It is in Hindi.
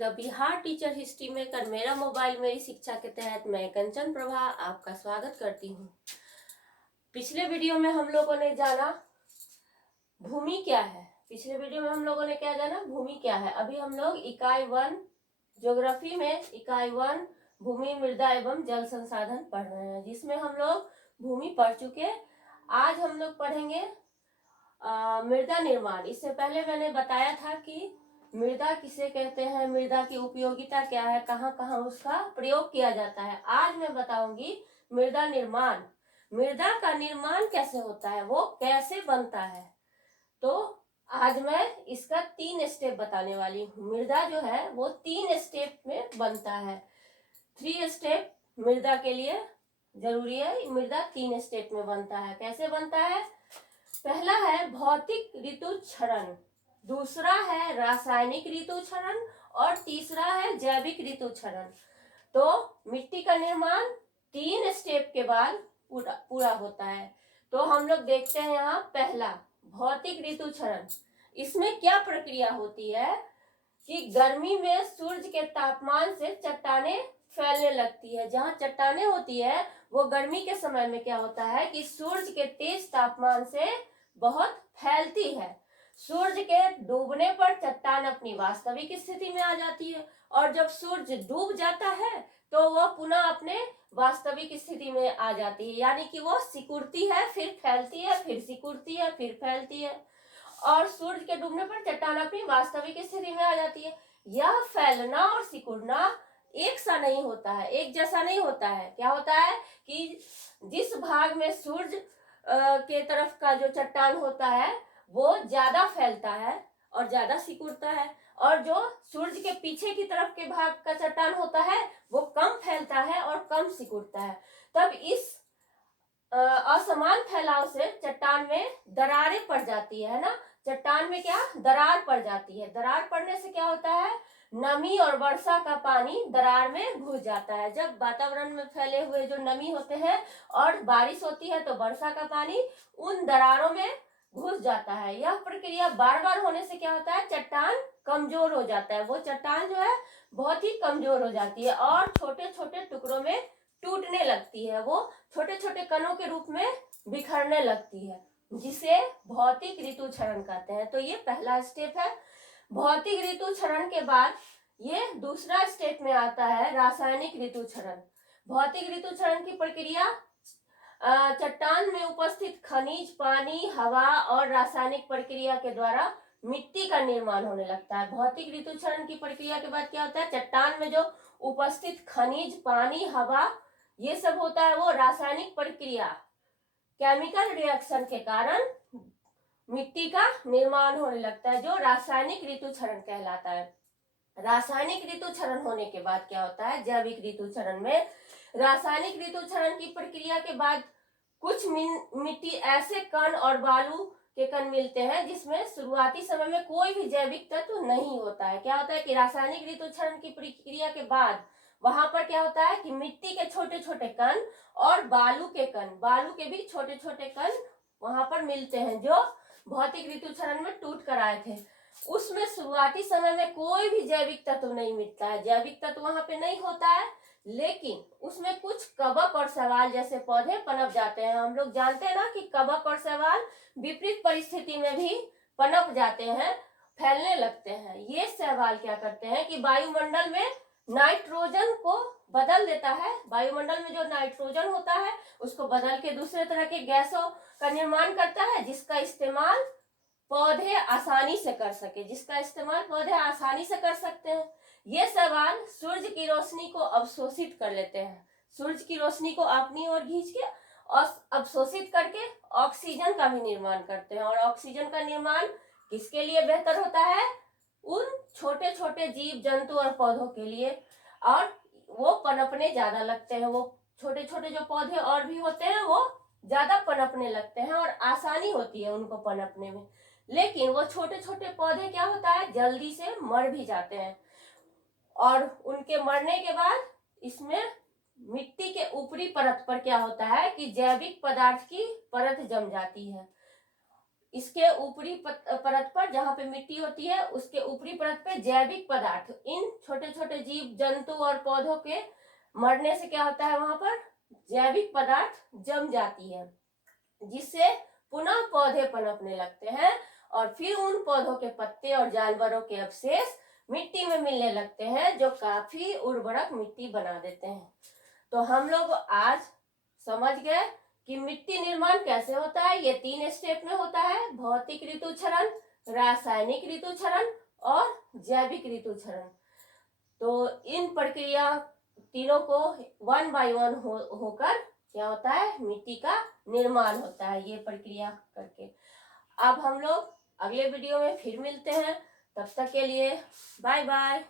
The Bihar teacher history maker मेरा मोबाइल मेरी शिक्षा के तहत मैं कंचन प्रभा आपका स्वागत करती हूँ। पिछले वीडियो में हम लोगों ने जाना भूमि क्या है। पिछले वीडियो में हम लोगों ने क्या जाना, भूमि क्या है। अभी हम लोग इकाई 1 ज्योग्राफी में इकाई 1 भूमि मृदा एवं जल संसाधन पढ़ रहे हैं, जिसमें हम लोग भूमि पढ़ चुके। आज हम लोग पढ़ेंगे मृदा निर्माण। इससे पहले मैंने बताया था कि मृदा किसे कहते हैं, मृदा की उपयोगिता क्या है, कहाँ कहाँ उसका प्रयोग किया जाता है। आज मैं बताऊंगी मृदा निर्माण। मृदा का निर्माण कैसे होता है, वो कैसे बनता है। तो आज मैं इसका 3 स्टेप बताने वाली हूँ। मृदा जो है वो 3 स्टेप में बनता है। 3 स्टेप मृदा के लिए जरूरी है। मृदा 3 स्टेप में बनता है। कैसे बनता है? पहला है भौतिक ऋतु क्षरण, दूसरा है रासायनिक ऋतु क्षरण और तीसरा है जैविक ऋतु क्षरण। तो मिट्टी का निर्माण 3 स्टेप के बाद पूरा होता है। तो हम लोग देखते हैं यहाँ पहला भौतिक ऋतु क्षरण। इसमें क्या प्रक्रिया होती है कि गर्मी में सूर्य के तापमान से चट्टानें फैलने लगती है। जहाँ चट्टानें होती है वो गर्मी के समय में क्या होता है कि सूर्य के तेज तापमान से बहुत फैलती है। सूर्य के डूबने पर चट्टान अपनी वास्तविक स्थिति में आ जाती है और जब सूर्य डूब जाता है तो वह पुनः अपने वास्तविक स्थिति में आ जाती है, यानी कि वो सिकुड़ती है, फिर फैलती है, फिर सिकुड़ती है, फिर फैलती है और सूर्य के डूबने पर चट्टान अपनी वास्तविक स्थिति में आ जाती है। यह फैलना और सिकुड़ना एक सा नहीं होता है, एक जैसा नहीं होता है। क्या होता है कि जिस भाग में सूर्य के तरफ का जो चट्टान होता है वो ज्यादा फैलता है और ज्यादा सिकुड़ता है, और जो सूर्य के पीछे की तरफ के भाग का चट्टान होता है वो कम फैलता है और कम सिकुड़ता है। तब इस असमान फैलाव से चट्टान में दरारें पड़ जाती है ना। चट्टान में क्या दरार पड़ जाती है। दरार पड़ने से क्या होता है, नमी और वर्षा का पानी दरार में घुस जाता है। जब वातावरण में फैले हुए जो नमी होते हैं और बारिश होती है तो वर्षा का पानी उन दरारों में घुस जाता है। यह प्रक्रिया बार बार होने से क्या होता है, चट्टान कमजोर हो जाता है। वो चट्टान जो है बहुत ही कमजोर हो जाती है और छोटे छोटे टुकड़ों में टूटने लगती है। वो छोटे छोटे कणों के रूप में बिखरने लगती है, जिसे भौतिक ऋतु क्षरण कहते हैं। तो ये पहला स्टेप है। भौतिक ऋतु क्षरण के बाद ये दूसरा स्टेप में आता है रासायनिक ऋतु क्षरण। भौतिक ऋतु क्षरण की प्रक्रिया चट्टान में उपस्थित खनिज, पानी, हवा और रासायनिक प्रक्रिया के द्वारा मिट्टी का निर्माण होने लगता है। भौतिक ऋतु क्षरण की प्रक्रिया के बाद क्या होता है, चट्टान में जो उपस्थित खनिज, पानी, हवा ये सब होता है, वो रासायनिक प्रक्रिया केमिकल रिएक्शन के कारण मिट्टी का निर्माण होने लगता है, जो रासायनिक ऋतु क्षरण कहलाता है। रासायनिक ऋतु क्षरण होने के बाद क्या होता है, जैविक ऋतु क्षरण में रासायनिक ऋतु क्षरण की प्रक्रिया के बाद कुछ मिट्टी ऐसे कण और बालू के कण मिलते हैं जिसमें शुरुआती समय में कोई भी जैविक तत्व नहीं होता है। क्या होता है कि रासायनिक ऋतु क्षरण की प्रक्रिया के बाद वहां पर क्या होता है कि मिट्टी के छोटे छोटे कण और बालू के भी छोटे छोटे कण वहां पर मिलते हैं, जो भौतिक ऋतु क्षरण में टूट कर आए थे। उसमें शुरुआती समय में कोई भी जैविक तत्व नहीं मिलता है, जैविक तत्व वहां पे नहीं होता है, लेकिन उसमें कुछ कवक और शैवाल जैसे पौधे पनप जाते हैं। हम लोग जानते हैं ना कि कवक और शैवाल विपरीत परिस्थिति में भी पनप जाते हैं, फैलने लगते हैं। ये शैवाल क्या करते हैं कि वायुमंडल में नाइट्रोजन को बदल देता है। वायुमंडल में जो नाइट्रोजन होता है उसको बदल के दूसरे तरह के गैसों का निर्माण करता है, जिसका इस्तेमाल पौधे आसानी से कर सकते हैं। ये शैवाल सूर्य की रोशनी को अवशोषित कर लेते हैं। सूर्य की रोशनी को अपनी ओर खींच के और अवशोषित करके ऑक्सीजन का भी निर्माण करते हैं। और ऑक्सीजन का निर्माण किसके लिए बेहतर होता है, उन छोटे छोटे जीव जंतु और पौधों के लिए, और वो पनपने ज्यादा लगते हैं। वो छोटे छोटे जो पौधे और भी होते हैं वो ज्यादा पनपने लगते हैं और आसानी होती है उनको पनपने में। लेकिन वो छोटे छोटे पौधे क्या होता है, जल्दी से मर भी जाते हैं, और उनके मरने के बाद इसमें मिट्टी के ऊपरी परत पर क्या होता है कि जैविक पदार्थ की परत जम जाती है। इसके ऊपरी परत पर, जहाँ पे मिट्टी होती है उसके ऊपरी परत पे जैविक पदार्थ, इन छोटे छोटे जीव जंतु और पौधों के मरने से क्या होता है, वहां पर जैविक पदार्थ जम जाती है, जिससे पुनः पौधे पनपने लगते हैं और फिर उन पौधों के पत्ते और जानवरों के अवशेष मिट्टी में मिलने लगते हैं, जो काफी उर्वरक मिट्टी बना देते हैं। तो हम लोग आज समझ गए कि मिट्टी निर्माण कैसे होता है। ये 3 स्टेप में होता है: भौतिक ऋतुक्षरण, रासायनिक ऋतुक्षरण और जैविक ऋतुक्षरण। तो इन प्रक्रिया तीनों को 1 बाय 1 होकर क्या होता है, मिट्टी का निर्माण होता है, ये प्रक्रिया करके। अब हम लोग अगले वीडियो में फिर मिलते हैं, तब तक के लिए बाय बाय।